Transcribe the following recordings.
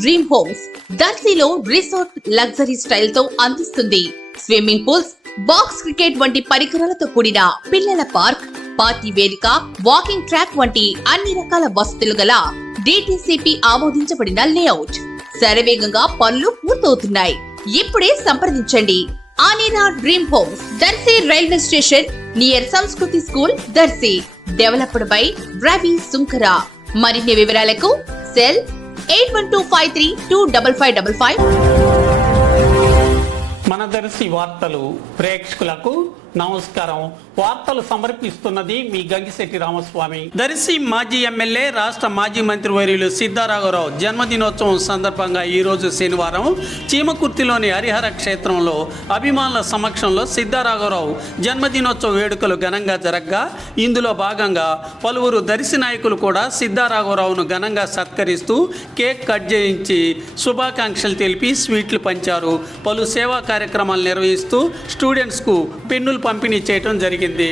Dream homes దర్శిలో resort luxury style తో అందిస్తుంది. స్విమ్మింగ్ పూల్స్, బాక్స్ క్రికెట్ వంటి పరికరాలతో కూడిన పిల్లల పార్క్, పార్టీ వేదిక, వాకింగ్ ట్రాక్ వంటి అన్ని రకాల వసతులు గల డిటిసిపి ఆమోదించబడిన లేఅవుట్. శరవేగంగా పనులు పూర్తవుతున్నాయి. ఇప్పుడే సంప్రదించండి. ఆనేరా dream homes, Darsi railway station near Sanskriti school, Darsi. Developed by Ravi Sunkara. మరిన్ని వివరాలకు సెల్ 8125325555. మన దర్శి వార్తలు ప్రేక్షకులకు నమస్కారం. వార్తలు సమర్పిస్తున్నది మీ గంగిశెట్టి రామస్వామి. దర్శి మాజీ ఎమ్మెల్యే, రాష్ట్ర మాజీ మంత్రివర్యులు సిద్ధారాఘవరావు జన్మదినోత్సవం సందర్భంగా ఈరోజు శనివారం చీమకుర్తిలోని హరిహర క్షేత్రంలో అభిమానుల సమక్షంలో సిద్ధారాఘవరావు జన్మదినోత్సవ వేడుకలు ఘనంగా జరగగా, ఇందులో భాగంగా పలువురు దర్శి నాయకులు కూడా సిద్ధారాఘవరావును ఘనంగా సత్కరిస్తూ కేక్ కట్ చేయించి శుభాకాంక్షలు తెలిపి స్వీట్లు పంచారు. పలు సేవా కార్యక్రమాలు నిర్వహిస్తూ స్టూడెంట్స్కు పెన్నులు పంపిణీ చేయడం జరిగింది.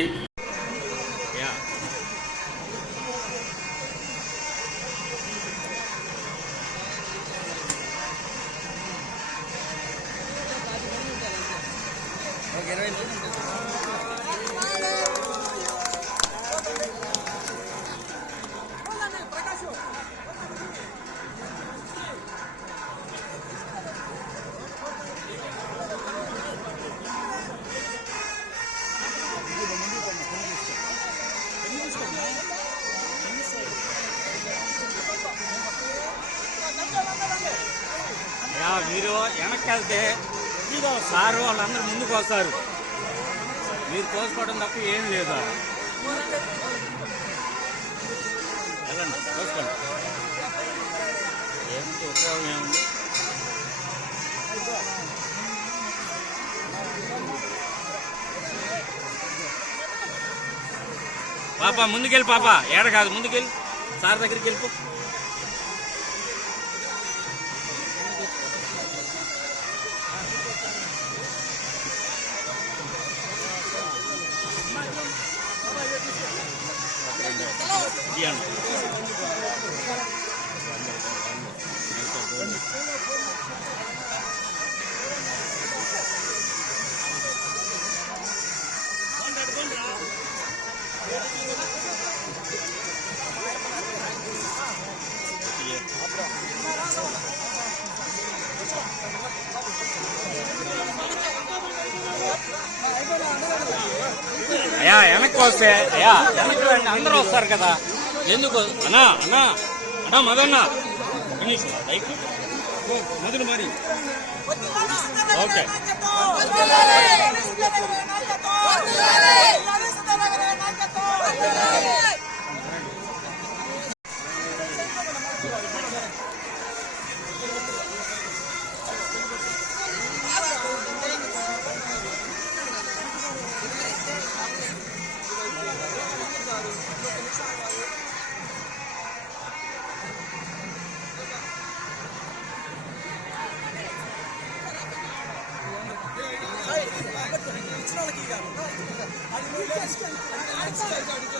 మీరు వెనక్కి వెళ్తే సారు వాళ్ళందరూ ముందుకు వస్తారు. మీరు తోసుకోవడం తప్ప ఏం లేదు. వెళ్ళండి, తోసుకోండి. ఏంటి ఉపయోగం ఏముంది? పాప ముందుకెళ్ళి, పాప ఏడ కాదు, ముందుకెళ్ళి సార్ దగ్గరికి వెళ్ళిపో. అయ్యా వెనక్కి వస్తే, అయ్యా వెనక్కి రండి, అందరూ వస్తారు కదా. ఎందుకు అన్నా అన్నా అన్నా మదన్న మధురు మరి ఓకే. అది